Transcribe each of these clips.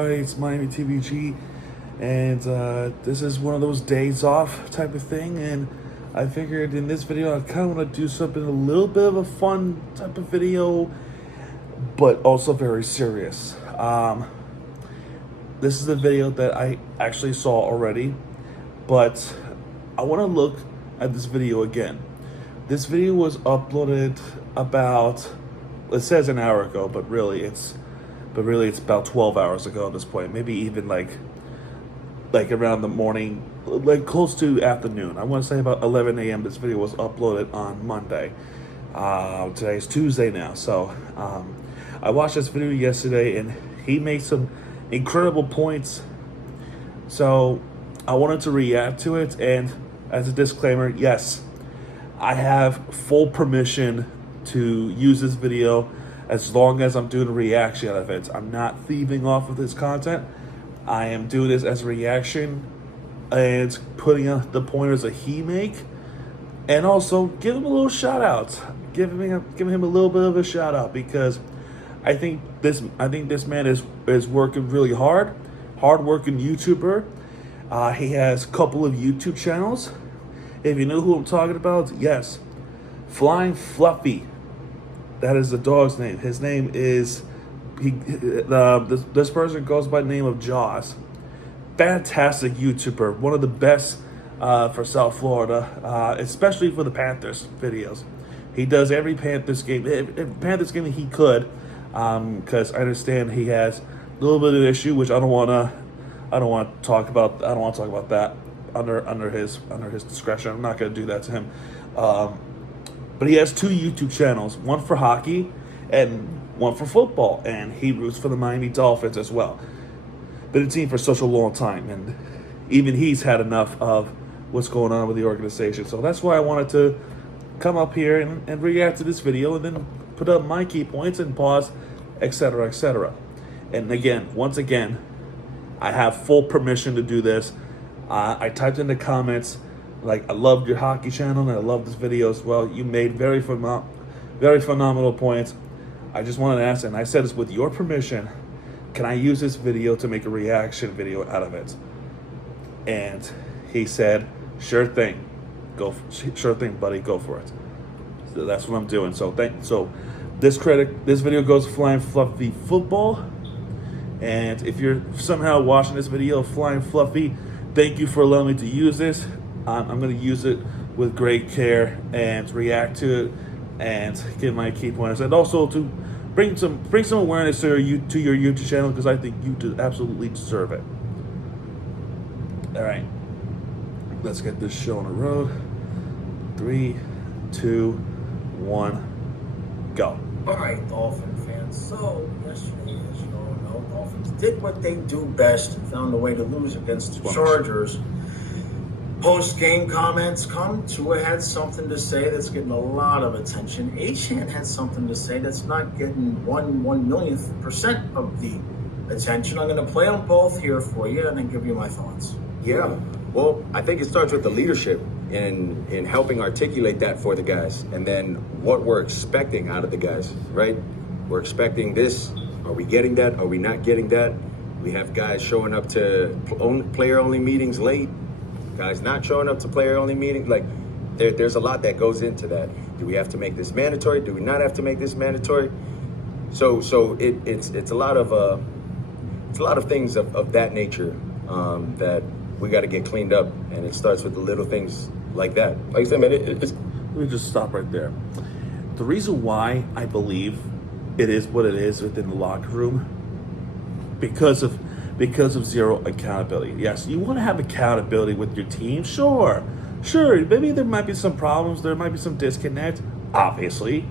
everybody? It's Miami TVG, and this is one of those days off type of thing, and I figured in this video I kind of want to do something a little bit of a fun type of video, but also very serious. This is a video that I actually saw already, but I want to look at this video again. This video was uploaded about, it says an hour ago, but really it's about 12 hours ago at this point. Maybe even like around the morning, like close to afternoon. I want to say about 11 a.m. This video was uploaded on Monday. Today's Tuesday now, so I watched this video yesterday, and he made some incredible points. So I wanted to react to it, and as a disclaimer, yes, I have full permission to use this video as long as I'm doing a reaction out of it. I'm not thieving off of this content. I am doing this as a reaction and putting out the pointers that he make, and also give him a little shout out. Give him a little bit of a shout out, because I think this man is working really hard working YouTuber. He has a couple of YouTube channels. If you know who I'm talking about, yes, Flying Fluffy. That is the dog's name. His name is this person goes by the name of Jaws. Fantastic YouTuber, one of the best for South Florida, especially for the Panthers videos. He does every Panthers game that he could, because I understand he has a little bit of an issue, which I don't want to talk about that under his discretion. I'm not going to do that to him. But he has two YouTube channels, one for hockey and one for football, and he roots for the Miami Dolphins as well. Been a team for such a long time, and even he's had enough of what's going on with the organization. So that's why I wanted to come up here and react to this video, and then put up my key points and pause, etc., etc. And once again, I have full permission to do this. I typed in the comments, like, I loved your hockey channel and I love this video as well. You made very phenomenal points. I just wanted to ask, and I said this with your permission, can I use this video to make a reaction video out of it? And he said, sure thing. Sure thing, buddy, go for it. So that's what I'm doing. So this video goes to Flying Fluffy Football. And if you're somehow watching this video, Flying Fluffy, thank you for allowing me to use this. I'm going to use it with great care and react to it and give my key pointers, and also to bring some awareness to your YouTube channel, because I think you absolutely deserve it. All right, let's get this show on the road. 3, 2, 1, go. All right, Dolphin fans. So yesterday, as you all know, Dolphins did what they do best and found a way to lose against the Chargers. Post-game comments come. Tua had something to say that's getting a lot of attention. Achan had something to say that's not getting 1/1,000,000% of the attention. I'm going to play them both here for you and then give you my thoughts. Yeah, well, I think it starts with the leadership in helping articulate that for the guys, and then what we're expecting out of the guys, right? We're expecting this. Are we getting that? Are we not getting that? We have guys showing up to player-only meetings late. Guys not showing up to player-only meetings. Like, there's a lot that goes into that. Do we have to make this mandatory? Do we not have to make this mandatory? So it's a lot of things of that nature that we got to get cleaned up, and it starts with the little things like that. Like I said, man, let me just stop right there. The reason why I believe it is what it is within the locker room, because of zero accountability. Yes, you want to have accountability with your team. Sure. Maybe there might be some problems. There might be some disconnect, obviously.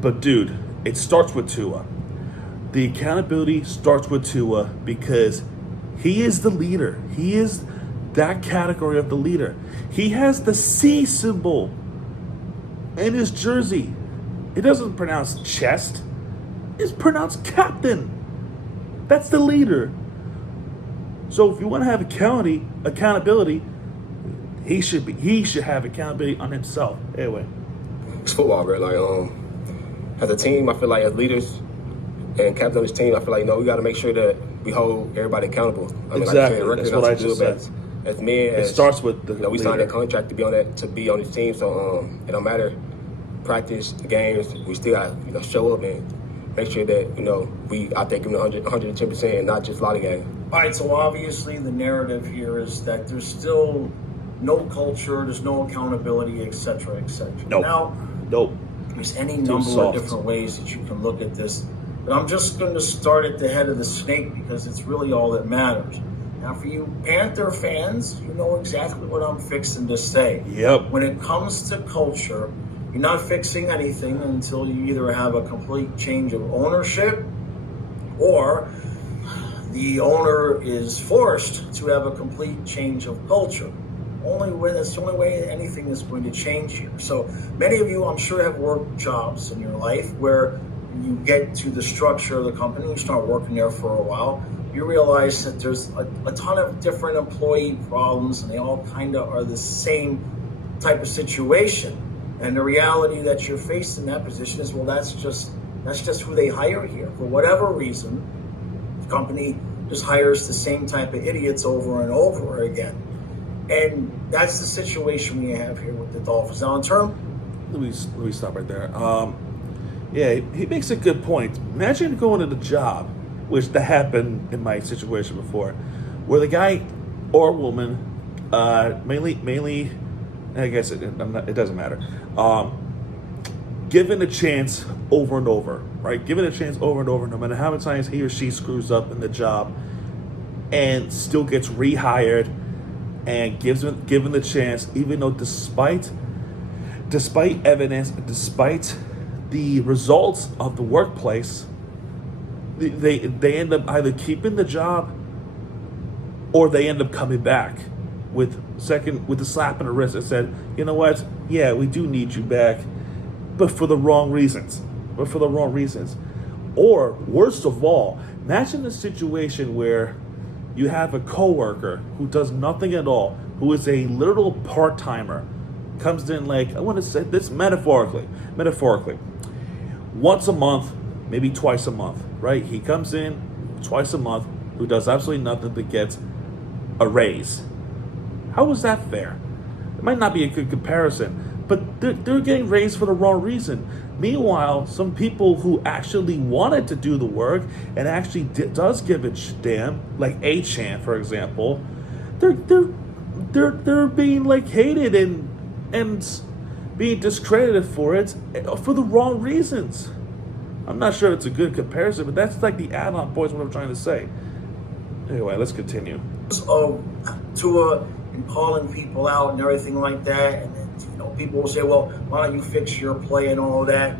But dude, it starts with Tua. The accountability starts with Tua, because he is the leader. He is that category of the leader. He has the C symbol in his jersey. It doesn't pronounce chest. It's pronounced captain. That's the leader. So if you want to have accountability, he should have accountability on himself. Anyway, it's football, bro. Like, as a team, I feel like as leaders, and captain of this team, I feel like, we got to make sure that we hold everybody accountable. I mean, Exactly. like That's what I just said. As men, It starts with the we signed that contract to be on this team, so it don't matter practice, the games, we still got to show up and make sure that we out there giving 110% and not just lollygag. All right, so obviously the narrative here is that there's still no culture, there's no accountability, et cetera, et cetera. Nope. Now, Nope. there's any number of different ways that you can look at this, but I'm just going to start at the head of the snake because it's really all that matters. Now, for you Panther fans, you know exactly what I'm fixing to say. Yep. When it comes to culture, you're not fixing anything until you either have a complete change of ownership or the owner is forced to have a complete change of culture. That's the only way anything is going to change here. So many of you, I'm sure, have worked jobs in your life where you get to the structure of the company, you start working there for a while, you realize that there's a ton of different employee problems and they all kind of are the same type of situation. And the reality that you're faced in that position is, well, that's just who they hire here. For whatever reason, the company just hires the same type of idiots over and over again. And that's the situation we have here with the Dolphins. Now, in terms... Let me stop right there. Yeah, he makes a good point. Imagine going to the job, which that happened in my situation before, where the guy or woman, mainly, I guess it doesn't matter, given a chance over and over, right? Given a chance over and over, no matter how many times he or she screws up in the job, and still gets rehired and given the chance, even though despite evidence, despite the results of the workplace, they end up either keeping the job or they end up coming back with a slap in the wrist and said, you know what, yeah, we do need you back, but for the wrong reasons. Or worst of all, imagine a situation where you have a coworker who does nothing at all, who is a literal part-timer, comes in like, I want to say this metaphorically, once a month, maybe twice a month, right? He comes in twice a month, who does absolutely nothing to get a raise. How is that fair? It might not be a good comparison, but they're getting raised for the wrong reason. Meanwhile, some people who actually wanted to do the work and actually does give a damn, like A-Chan, for example, they're being like hated and being discredited for it for the wrong reasons. I'm not sure it's a good comparison, but that's like the add-on points what I'm trying to say. Anyway, let's continue. Tua and calling people out and everything like that, and then people will say, well, why don't you fix your play and all of that?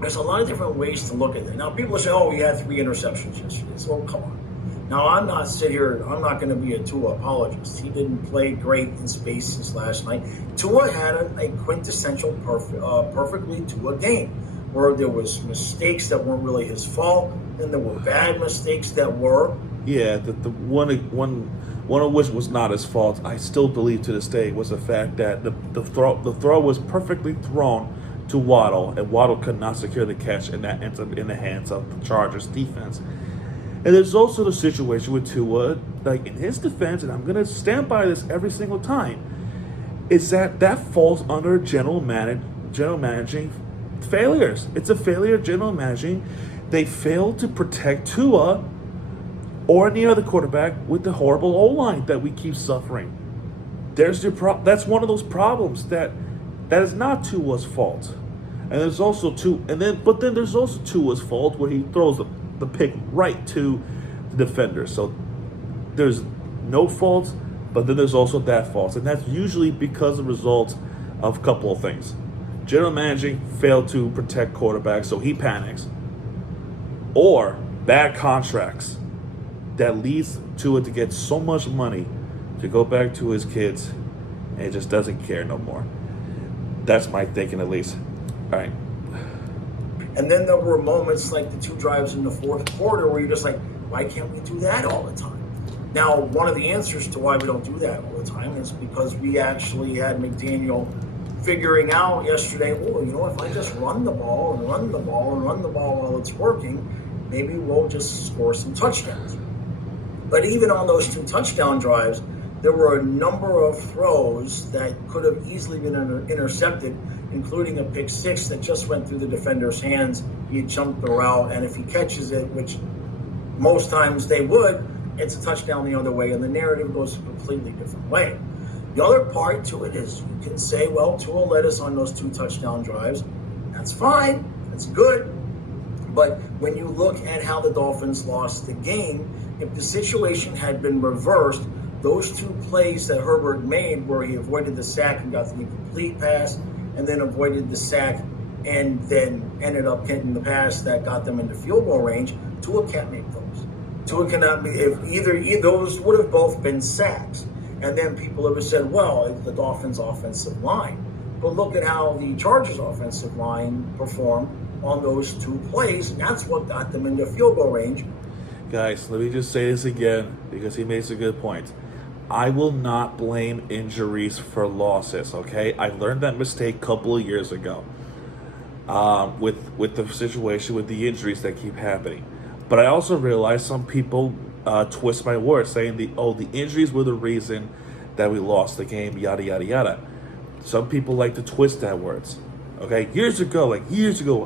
There's a lot of different ways to look at it. Now, people will say, oh, he had 3 interceptions yesterday. So, come on. Now, I'm not going to be a Tua apologist. He didn't play great in spaces last night. Tua had a quintessential perfectly Tua game where there was mistakes that weren't really his fault, and there were bad mistakes that were. Yeah, the one of which was not his fault, I still believe to this day, was the fact that the throw was perfectly thrown to Waddle, and Waddle could not secure the catch, and that ends up in the hands of the Chargers defense. And there's also the situation with Tua, like in his defense, and I'm going to stand by this every single time, is that falls under general managing failures. It's a failure of general managing. They failed to protect Tua or any other quarterback with the horrible O-line that we keep suffering. That's one of those problems that is not Tua's fault. And there's also but then there's also Tua's fault where he throws the pick right to the defender. So there's no fault, but then there's also that fault. And that's usually because of the result of a couple of things. General managing failed to protect quarterbacks, so he panics. Or bad contracts that leads to it to get so much money to go back to his kids and just doesn't care no more. That's my thinking, at least. All right. And then there were moments like the 2 drives in the fourth quarter where you're just like, why can't we do that all the time? Now, one of the answers to why we don't do that all the time is because we actually had McDaniel figuring out yesterday, if I just run the ball while it's working, maybe we'll just score some touchdowns. But even on those 2 touchdown drives, there were a number of throws that could have easily been intercepted, including a pick 6 that just went through the defender's hands. He jumped the route, and if he catches it, which most times they would, it's a touchdown the other way, and the narrative goes a completely different way. The other part to it is you can say, well, Tua led us on those 2 touchdown drives. That's fine. That's good. But when you look at how the Dolphins lost the game, if the situation had been reversed, those 2 plays that Herbert made where he avoided the sack and got the incomplete pass and then avoided the sack and then ended up getting the pass that got them into field goal range, Tua can't make those. Tua cannot be, if either those would have both been sacks. And then people have said, well, it's the Dolphins offensive line. But look at how the Chargers offensive line performed on those 2 plays, and that's what got them into field goal range. Guys, let me just say this again because he makes a good point. I will not blame injuries for losses, okay? I learned that mistake a couple of years ago with the situation with the injuries that keep happening. But I also realized some people twist my words, saying the injuries were the reason that we lost the game, yada, yada, yada. Some people like to twist that words, okay? Years ago,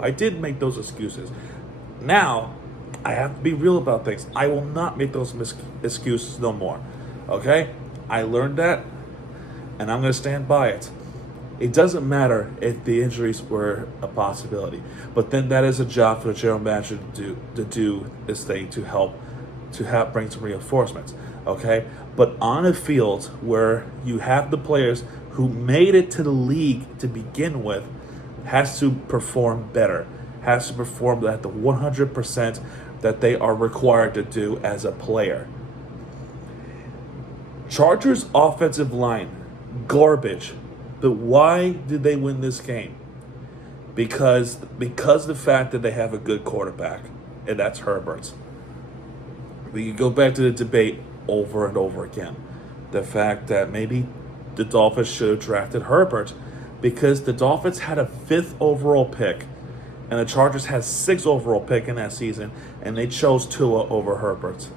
I did make those excuses. Now, I have to be real about things. I will not make those excuses no more. Okay? I learned that, and I'm going to stand by it. It doesn't matter if the injuries were a possibility, but then that is a job for the general manager to do this thing to help bring some reinforcements. Okay? But on a field where you have the players who made it to the league to begin with, has to perform better, has to perform at the 100% that they are required to do as a player. Chargers offensive line, garbage. But why did they win this game? Because of the fact that they have a good quarterback, and that's Herbert. We can go back to the debate over and over again. The fact that maybe the Dolphins should have drafted Herbert because the Dolphins had a 5th overall pick and the Chargers had 6th overall pick in that season, and they chose Tua over Herbert.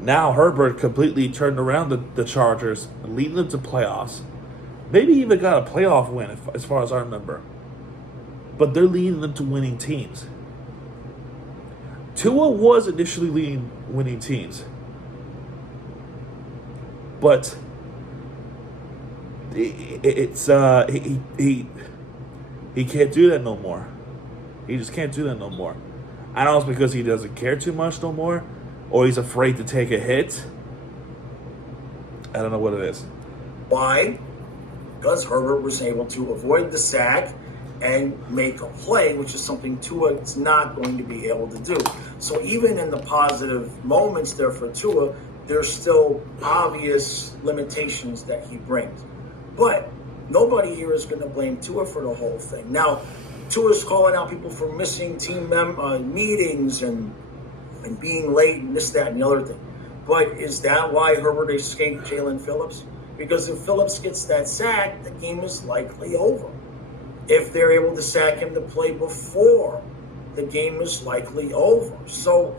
Now Herbert completely turned around the Chargers, leading them to playoffs. Maybe even got a playoff win, as far as I remember. But they're leading them to winning teams. Tua was initially leading winning teams. But he can't do that no more. He just can't do that no more. I don't know if it's because he doesn't care too much no more, or he's afraid to take a hit. I don't know what it is. Why? Because Herbert was able to avoid the sack and make a play, which is something Tua is not going to be able to do. So even in the positive moments there for Tua, there's still obvious limitations that he brings. But nobody here is going to blame Tua for the whole thing. Now, Tua's calling out people for missing team meetings and being late and this, that, and the other thing. But is that why Herbert escaped Jalen Phillips? Because if Phillips gets that sack, the game is likely over. If they're able to sack him to play before, the game is likely over. So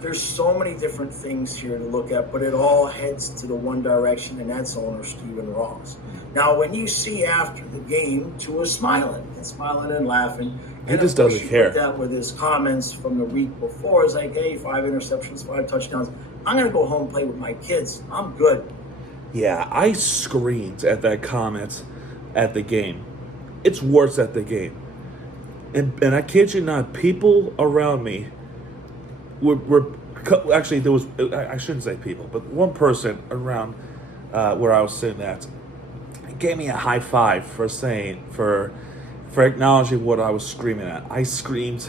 there's so many different things here to look at, but it all heads to the one direction, and that's owner Stephen Ross. Now, when you see after the game, Tua's smiling and laughing. He just doesn't care. That with his comments from the week before, it's like, hey, 5 interceptions, 5 touchdowns. I'm going to go home and play with my kids. I'm good. Yeah, I screamed at that comment at the game. It's worse at the game. And I kid you not, people around me were actually, there was, I shouldn't say people, but one person around where I was sitting at gave me a high five for acknowledging what I was screaming at. I screamed,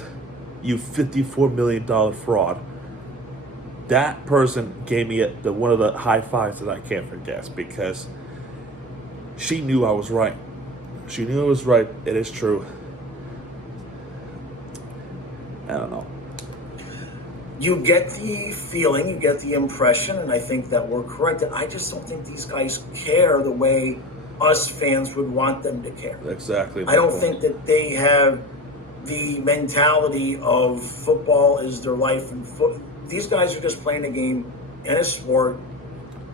"You $54 million fraud." That person gave me one of the high fives that I can't forget, because she knew I was right. She knew it was right. It is true. I don't know. You get the feeling, you get the impression, and I think that we're correct. I just don't think these guys care the way us fans would want them to care. Exactly. I don't think that they have the mentality of football is their life. And these guys are just playing a game and a sport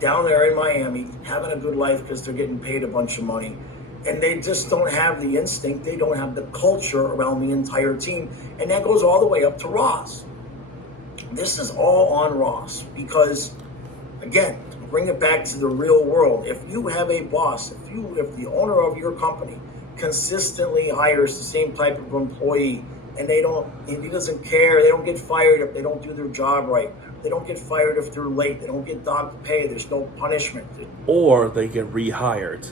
down there in Miami, having a good life because they're getting paid a bunch of money. And they just don't have the instinct. They don't have the culture around the entire team. And that goes all the way up to Ross. This is all on Ross because, again, bring it back to the real world. If you have a boss, if the owner of your company consistently hires the same type of employee and he doesn't care, they don't get fired if they don't do their job right. They don't get fired if they're late. They don't get docked pay. There's no punishment. Or they get rehired.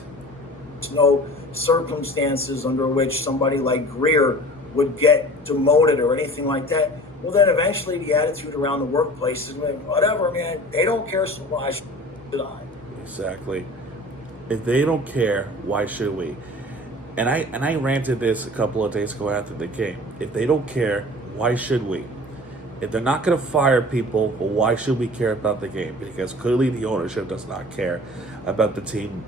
There's no circumstances under which somebody like Greer would get demoted or anything like that. Well, then eventually the attitude around the workplace is like, whatever, man, they don't care, so why should I? Exactly. If they don't care, why should we? And I ranted this a couple of days ago after the game. If they don't care, why should we? If they're not going to fire people, well, why should we care about the game? Because clearly the ownership does not care about the team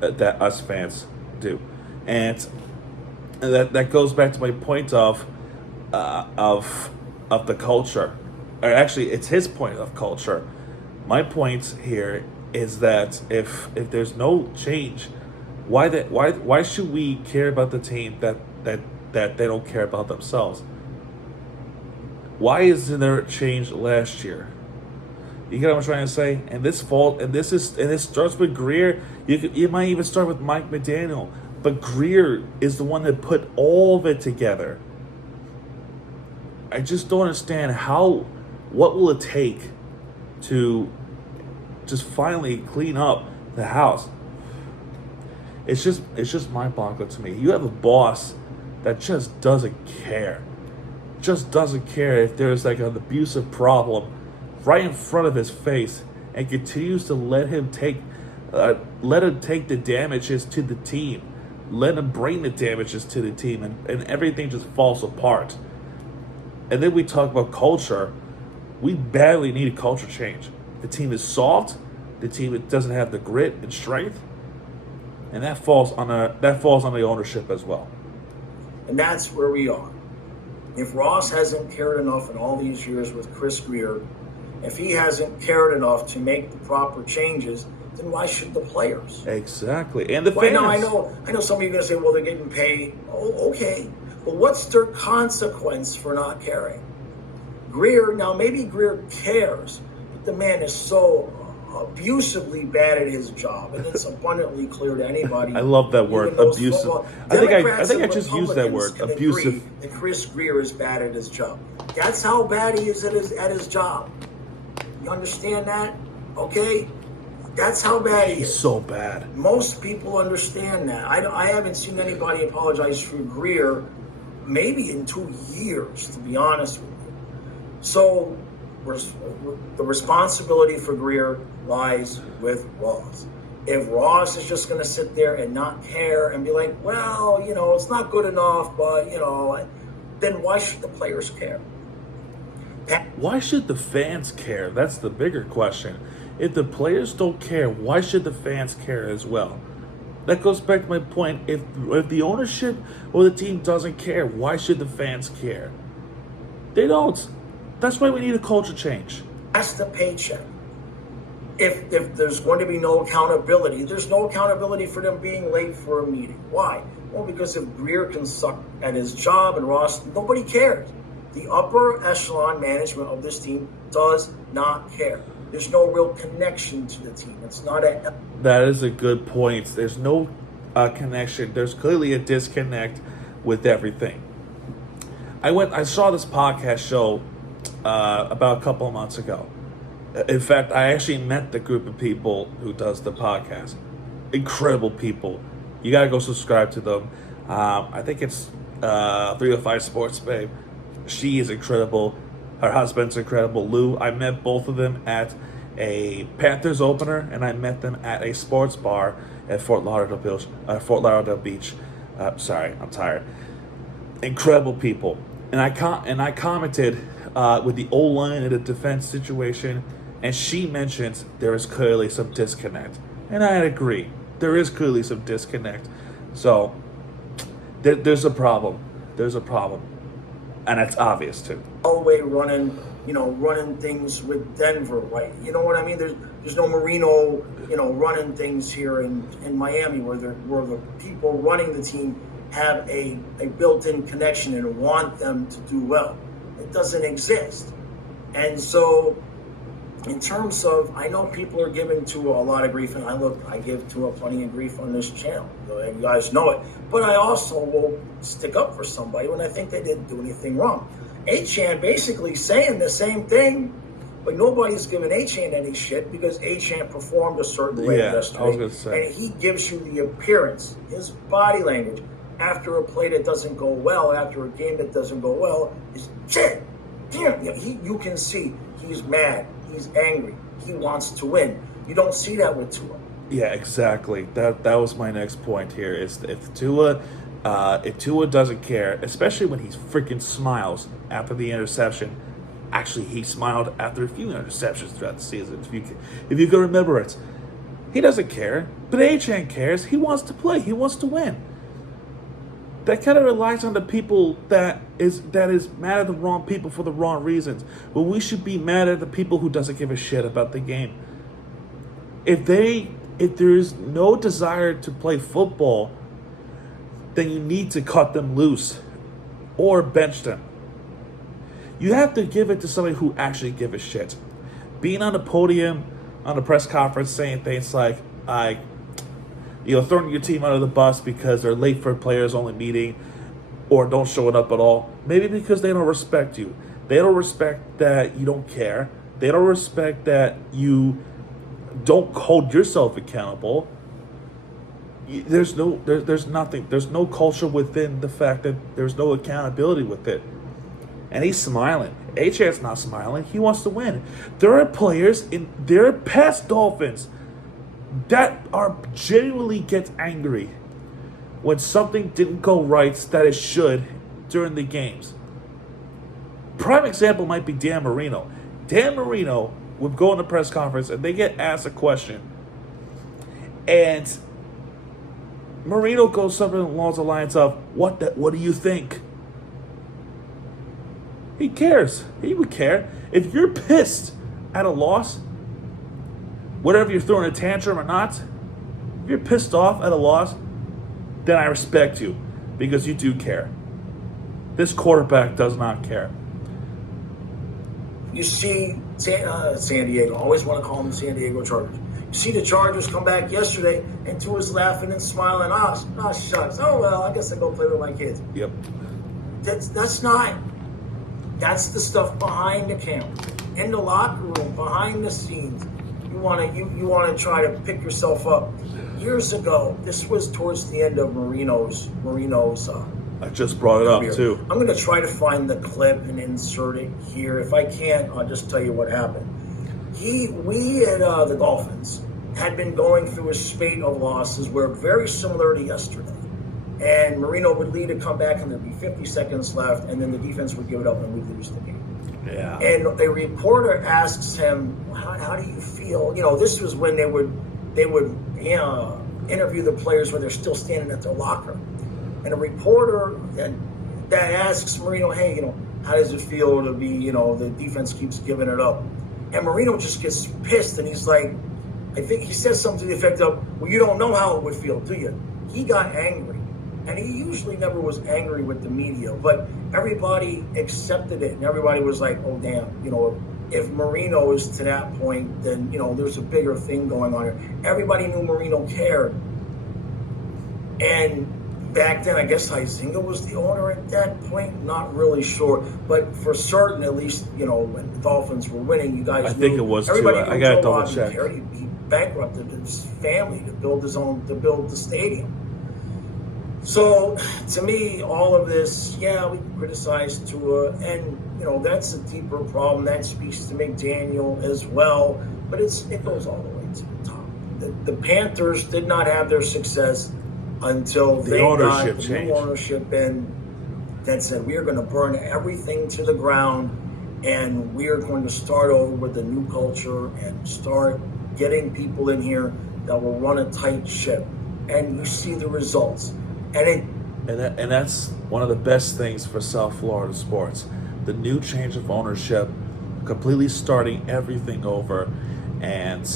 that us fans do. And that goes back to my point of the culture. Or actually, it's his point of culture. My point here is that if there's no change, why should we care about the team that they don't care about themselves? Why isn't there a change last year? You get what I'm trying to say? And this starts with Greer. You might even start with Mike McDaniel, but Greer is the one that put all of it together. I just don't understand what will it take to just finally clean up the house. It's just mind-boggling to me. You have a boss that just doesn't care. Just doesn't care if there's like an abusive problem right in front of his face and continues to let him take the damages to the team. Let him bring the damages to the team and everything just falls apart. And then we talk about culture. We badly need a culture change. The team is soft. The team doesn't have the grit and strength. And that falls on the ownership as well. And that's where we are. If Ross hasn't cared enough in all these years with Chris Greer, if he hasn't cared enough to make the proper changes, then why should the players? Exactly. And the fans. I know some of you are going to say, well, they're getting paid. Oh, okay. But what's their consequence for not caring? Greer, now maybe Greer cares, but the man is so abusively bad at his job, and it's abundantly clear to anybody. I love that word, abusive. I think I just used that word, abusive. That Chris Greer is bad at his job. That's how bad he is at his job. You understand that? Okay? That's how bad he is. He's so bad. Most people understand that. I haven't seen anybody apologize for Greer maybe in 2 years, to be honest with you. So the responsibility for Greer lies with Ross. If Ross is just going to sit there and not care and be like, well, it's not good enough, but, then why should the players care? Why should the fans care? That's the bigger question. If the players don't care, why should the fans care as well? That goes back to my point. If the ownership or the team doesn't care, why should the fans care? They don't. That's why we need a culture change. That's the paycheck. If there's going to be no accountability, there's no accountability for them being late for a meeting. Why? Well, because if Greer can suck at his job and Ross, nobody cares. The upper echelon management of this team does not care. There's no real connection to the team. It's not a... That is a good point. There's no connection. There's clearly a disconnect with everything. I saw this podcast show about a couple of months ago. In fact, I actually met the group of people who does the podcast. Incredible people. You gotta go subscribe to them. I think it's 305 Sports Babe. She is incredible. Her husband's incredible, Lou. I met both of them at a Panthers opener, and I met them at a sports bar at Fort Lauderdale Beach. Sorry, I'm tired. Incredible people. And I commented with the O-line and the defense situation, and she mentions there is clearly some disconnect. And I agree. There is clearly some disconnect. So there's a problem. There's a problem. And that's obvious too. Elway running things with Denver, right? You know what I mean? There's no Marino, running things here in Miami where the people running the team have a built-in connection and want them to do well. It doesn't exist. And so in terms of, I know people are giving Tua a lot of grief, and I give Tua plenty of grief on this channel. You guys know it. But I also will stick up for somebody when I think they didn't do anything wrong. Achane basically saying the same thing, but nobody's giving Achane any shit because Achane performed a certain way yesterday. I was gonna say. And he gives you the appearance, his body language, after a play that doesn't go well, after a game that doesn't go well, is shit. Damn, you can see he's mad. He's angry. He wants to win. You don't see that with Tua. Yeah, exactly. That was my next point here. Is if Tua doesn't care, especially when he freaking smiles after the interception. Actually, he smiled after a few interceptions throughout the season. If you can remember it, he doesn't care. But Achane cares. He wants to play. He wants to win. That kind of relies on the people that is mad at the wrong people for the wrong reasons. But we should be mad at the people who doesn't give a shit about the game. If there's no desire to play football, then you need to cut them loose or bench them. You have to give it to somebody who actually give a shit. Being on the podium, on the press conference, saying things like, throwing your team under the bus because they're late for a players only meeting or don't show up at all. Maybe because they don't respect you. They don't respect that you don't care. They don't respect that you don't hold yourself accountable. There's nothing. There's no culture within the fact that there's no accountability with it. And he's smiling. Achane's not smiling. He wants to win. There are players there are past Dolphins that are genuinely get angry when something didn't go right that it should during the games. Prime example might be Dan Marino. Dan Marino would go in the press conference and they get asked a question, and Marino goes something along the lines of, what do you think? He cares. He would care. If you're pissed at a loss, whatever you're throwing a tantrum or not, if you're pissed off at a loss, then I respect you because you do care. This quarterback does not care. You see San Diego, I always want to call them San Diego Chargers. You see the Chargers come back yesterday and Tua's laughing and smiling. Oh, shucks. Oh, well, I guess I go play with my kids. Yep. That's the stuff behind the camera. In the locker room, behind the scenes. You want to try to pick yourself up. Years ago, this was towards the end of Marino's. I just brought it up career. too. I'm going to try to find the clip and insert it here. If I can't, I'll just tell you what happened. We at the Dolphins had been going through a spate of losses where very similar to yesterday. And Marino would lead a comeback and there'd be 50 seconds left, and then the defense would give it up and we'd lose the game. Yeah. And a reporter asks him, how do you feel? This was when they would interview the players when they're still standing at their locker. And a reporter that asks Marino, hey, how does it feel to be, the defense keeps giving it up? And Marino just gets pissed and he's like, I think he says something to the effect of, well, you don't know how it would feel, do you? He got angry. And he usually never was angry with the media, but everybody accepted it and everybody was like, oh, damn, if Marino is to that point, then, there's a bigger thing going on here. Everybody knew Marino cared. And back then, I guess Huizinga was the owner at that point. Not really sure, but for certain, at least, when the Dolphins were winning, you guys I knew. think it was everybody too. knew I got to Joe double check. He bankrupted his family to build the stadium. So, to me, all of this, we can criticize Tua, and, that's a deeper problem. That speaks to McDaniel as well, but it goes all the way to the top. The Panthers did not have their success until they got the new ownership in that said, we are going to burn everything to the ground, and we are going to start over with a new culture and start getting people in here that will run a tight ship. And you see the results. And And that's one of the best things for South Florida sports. The new change of ownership, completely starting everything over, and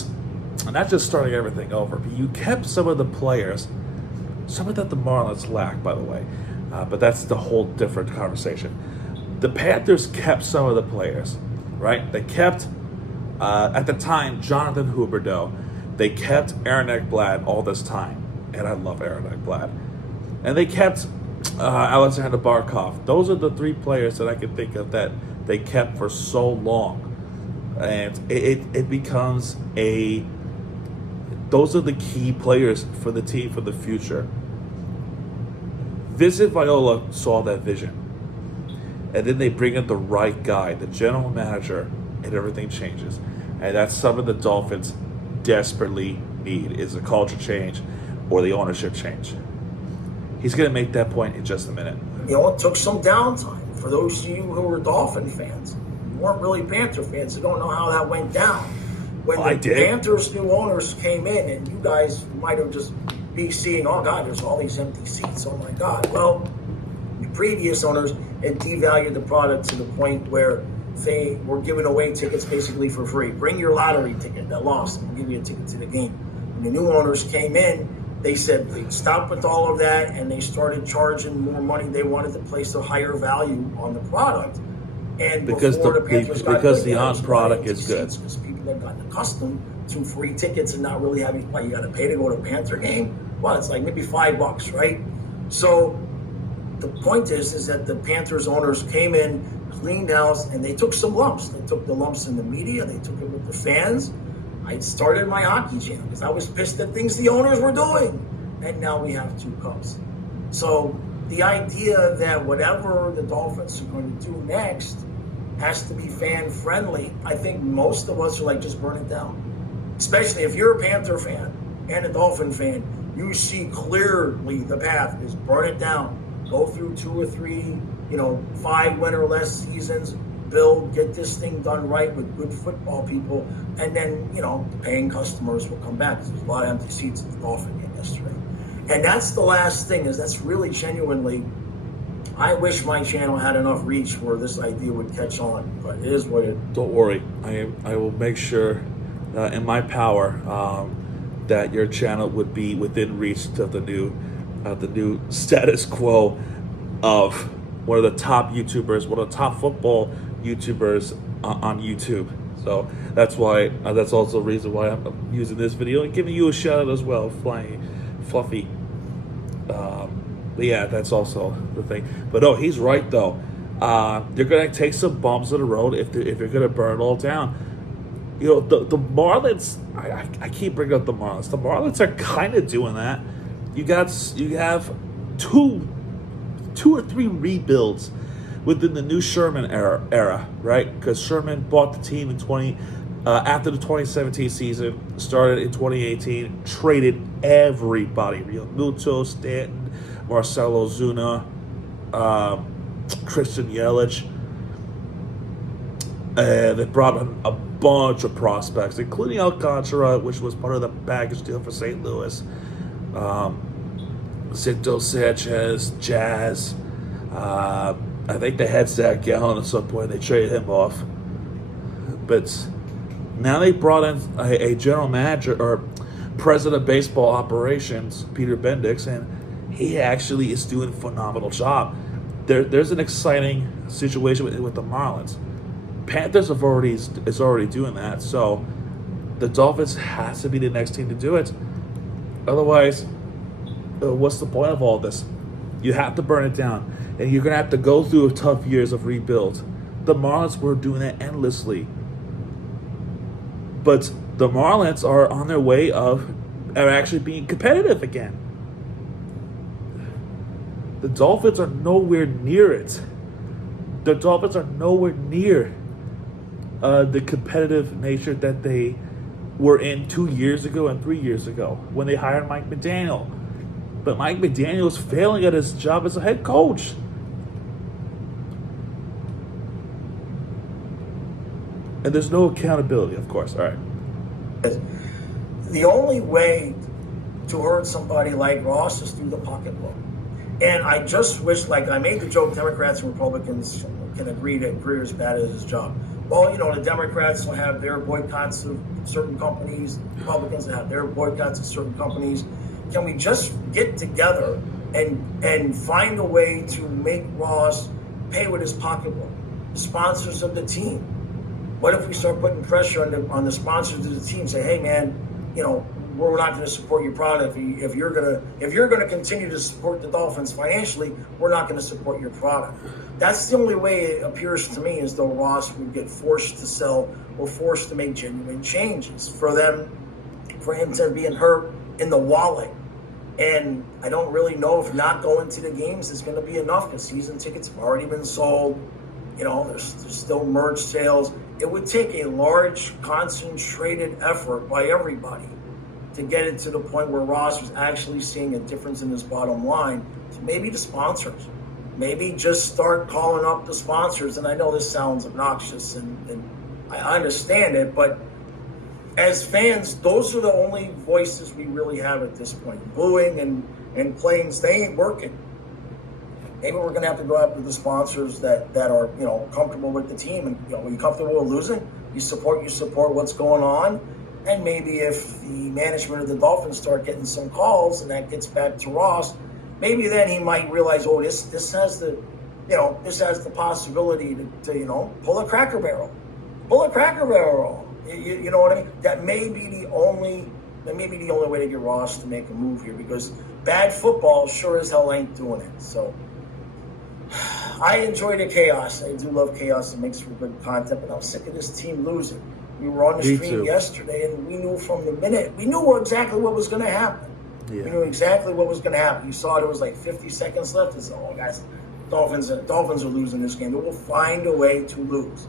not just starting everything over, but you kept some of the players, some of that the Marlins lack, by the way, but that's the whole different conversation. The Panthers kept some of the players, right? They kept, at the time, Jonathan Huberdeau. They kept Aaron Ekblad all this time, and I love Aaron Ekblad. And they kept Alexander Barkov. Those are the three players that I can think of that they kept for so long. And it becomes those are the key players for the team for the future. Vincent Viola saw that vision. And then they bring in the right guy, the general manager, and everything changes. And that's something the Dolphins desperately need, is a culture change or the ownership change. He's going to make that point in just a minute. It took some downtime. For those of you who were Dolphin fans, you weren't really Panther fans, you don't know how that went down. When the Panthers' new owners came in, and you guys might have just be seeing, oh God, there's all these empty seats, oh my God. Well, the previous owners had devalued the product to the point where they were giving away tickets basically for free. Bring your lottery ticket that lost, and we'll give you a ticket to the game. When the new owners came in, they said they stopped with all of that, and they started charging more money. They wanted to place a higher value on the product. And because the on product is good. Because people have gotten accustomed to free tickets and not really having, you got to pay to go to a Panther game. Well, it's like maybe $5, right? So the point is that the Panthers owners came in, cleaned house, and they took some lumps. They took the lumps in the media. They took it with the fans. I started my hockey channel because I was pissed at things the owners were doing. And now we have 2 Cubs. So the idea that whatever the Dolphins are going to do next has to be fan-friendly, I think most of us are like, just burn it down. Especially if you're a Panther fan and a Dolphin fan, you see clearly the path is burn it down. Go through 2 or 3, 5 win or less seasons, build, get this thing done right with good football people, and then, the paying customers will come back. There's a lot of empty seats at the Dolphin game yesterday. And that's the last thing, that's really genuinely, I wish my channel had enough reach where this idea would catch on, but it is what it. Don't worry, I will make sure in my power that your channel would be within reach of the new status quo of one of the top YouTubers, one of the top football YouTubers on YouTube. So that's why, that's also the reason why I'm using this video and giving you a shout out as well, Fluffy. But yeah, that's also the thing. But no, he's right though. You're gonna take some bumps in the road if you're gonna burn it all down. The Marlins. I keep bringing up the Marlins. The Marlins are kind of doing that. You have two or three rebuilds within the new Sherman era, right? Because Sherman bought the team in after the 2017 season, started in 2018, traded everybody: Real Muto, Stanton, Marcelo Zuna, Christian Yelich. They brought in a bunch of prospects, including Alcantara, which was part of the baggage deal for St. Louis. Cinto Sanchez, Jazz. I think they had Zach Gallen at some point. They traded him off. But now they brought in a general manager or president of baseball operations, Peter Bendix, and he actually is doing a phenomenal job. There's an exciting situation with the Marlins. Panthers is already doing that, so the Dolphins has to be the next team to do it. Otherwise, what's the point of all this? You have to burn it down, and you're gonna have to go through tough years of rebuild. The Marlins were doing that endlessly, but the Marlins are on their way of actually being competitive again. The Dolphins are nowhere near it. The Dolphins are nowhere near the competitive nature that they were in 2 years ago and 3 years ago when they hired Mike McDaniel. But Mike McDaniel is failing at his job as a head coach. And there's no accountability, of course. All right. The only way to hurt somebody like Ross is through the pocketbook. And I just wish, like I made the joke, Democrats and Republicans can agree that Greer's bad at his job. Well, the Democrats will have their boycotts of certain companies, Republicans will have their boycotts of certain companies. Can we just get together and find a way to make Ross pay with his pocketbook, the sponsors of the team? What if we start putting pressure on the sponsors of the team? Say, hey man, we're not going to support your product. If you're going to continue to support the Dolphins financially, we're not going to support your product. That's the only way it appears to me as though Ross would get forced to sell or forced to make genuine changes for him to be hurt in the wallet. And I don't really know if not going to the games is going to be enough, because season tickets have already been sold. There's still merch sales. It would take a large, concentrated effort by everybody to get it to the point where Ross was actually seeing a difference in his bottom line. So maybe the sponsors. Maybe just start calling up the sponsors. And I know this sounds obnoxious, and I understand it, but as fans, those are the only voices we really have at this point. Booing and playing, they ain't working. Maybe we're going to have to go after the sponsors that are comfortable with the team. And when you're comfortable with losing, you support what's going on. And maybe if the management of the Dolphins start getting some calls and that gets back to Ross, maybe then he might realize, this has the possibility to pull a Cracker Barrel. You know what I mean? That may be the only way to get Ross to make a move here, because bad football sure as hell ain't doing it. So I enjoy the chaos. I do love chaos. It makes for good content, but I'm sick of this team losing. We were on the stream yesterday, and we knew from the minute, we knew exactly what was going to happen. Yeah. We knew exactly what was going to happen. You saw there was like 50 seconds left. It's guys, Dolphins are losing this game. They will find a way to lose.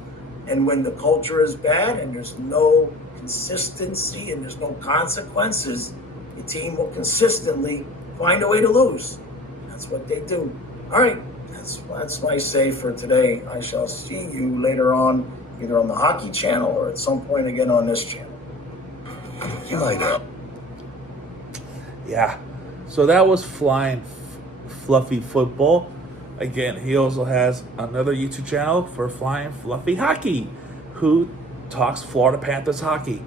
And when the culture is bad and there's no consistency and there's no consequences, the team will consistently find a way to lose. That's what they do. All right, that's my say for today. I shall see you later on, either on the hockey channel or at some point again on this channel. You might know. Yeah. So that was Flying Fluffy Football. Again, he also has another YouTube channel for Flying Fluffy Hockey, who talks Florida Panthers hockey.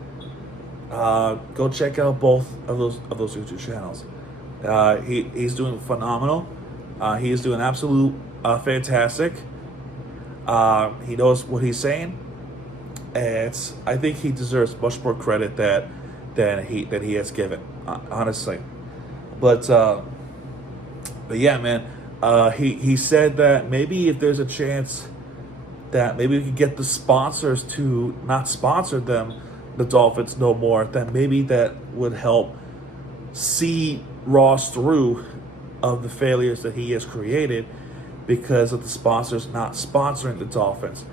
Go check out both of those YouTube channels. He's doing phenomenal. He is doing absolute fantastic. He knows what he's saying. I think he deserves much more credit than he has given, honestly. But yeah, man. He said that maybe if there's a chance that maybe we could get the sponsors to not sponsor them, the Dolphins, no more, then maybe that would help see Ross through of the failures that he has created because of the sponsors not sponsoring the Dolphins.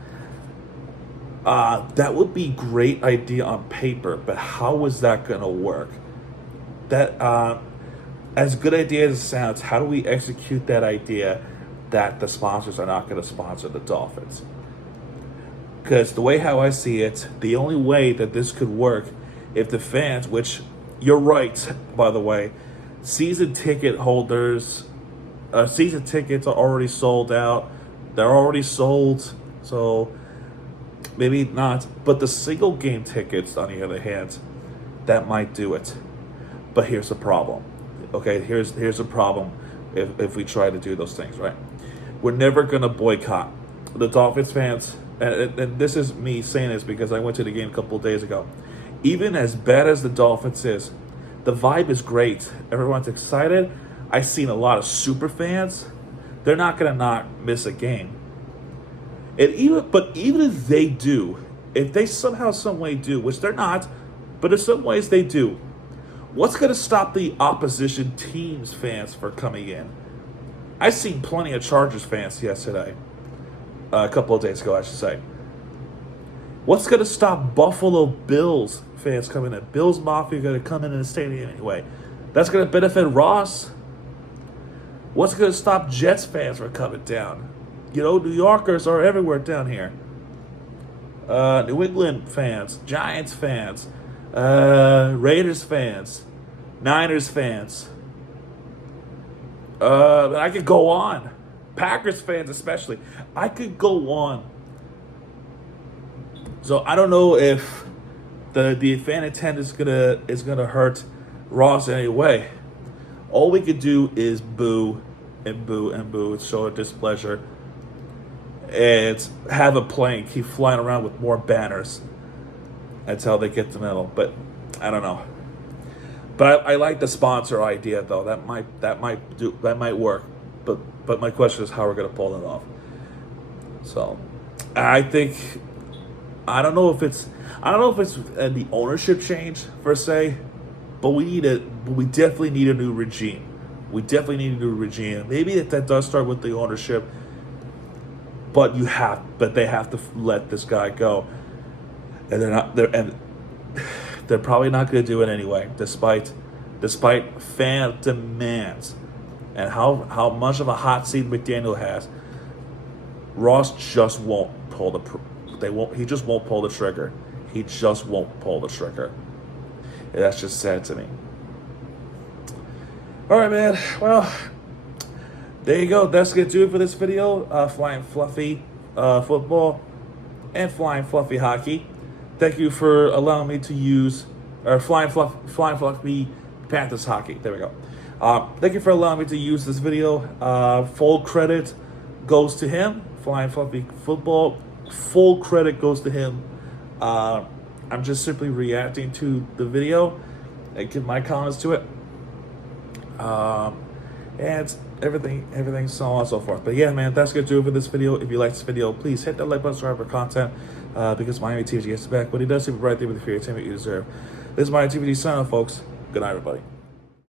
That would be a great idea on paper, but how is that going to work? As good idea as it sounds, how do we execute that idea that the sponsors are not going to sponsor the Dolphins? Because the way how I see it, the only way that this could work, if the fans, which you're right, by the way, season ticket holders, season tickets are already sold out. They're already sold, so maybe not. But the single game tickets, on the other hand, that might do it. But here's the problem. Okay, here's a problem if we try to do those things, right? We're never going to boycott. The Dolphins fans, and this is me saying this because I went to the game a couple of days ago. Even as bad as the Dolphins is, the vibe is great. Everyone's excited. I've seen a lot of super fans. They're not going to not miss a game. But even if they do, if they somehow, some way do, which they're not, but in some ways they do, what's going to stop the opposition team's fans from coming in? I've seen plenty of Chargers fans yesterday. A couple of days ago, I should say. What's going to stop Buffalo Bills fans coming in? Bills Mafia going to come in the stadium anyway. That's going to benefit Ross. What's going to stop Jets fans from coming down? New Yorkers are everywhere down here. New England fans, Giants fans, Raiders fans, Niners fans. I could go on. Packers fans especially. I could go on. So I don't know if the fan intent is gonna hurt Ross in any way. All we could do is boo and boo and boo and show our displeasure and have a plane keep flying around with more banners until they get the medal. But I don't know. But I like the sponsor idea though. That might work. But my question is how we're gonna pull it off. So I think I don't know if it's the ownership change per se, but we definitely need a new regime. We definitely need a new regime. Maybe that does start with the ownership, but they have to let this guy go, and they're probably not going to do it anyway, despite fan demands and how much of a hot seat McDaniel has. Ross just won't pull he just won't pull the trigger. He just won't pull the trigger. And that's just sad to me. All right, man. Well, there you go. That's going to do it for this video. Flying Fluffy football and Flying Fluffy hockey. Thank you for allowing me to use Flying Fluffy Panthers hockey. There we go. Thank you for allowing me to use this video. Full credit goes to him. Flying Fluffy football. Full credit goes to him. I'm just simply reacting to the video and give my comments to it. And everything so on and so forth. But yeah, man, that's gonna do it for this video. If you like this video, please hit that like button, subscribe for content, because Miami TVG gets back. What he does, super right there with the free entertainment you deserve. This is Miami TVG sign off, folks. Good night, everybody.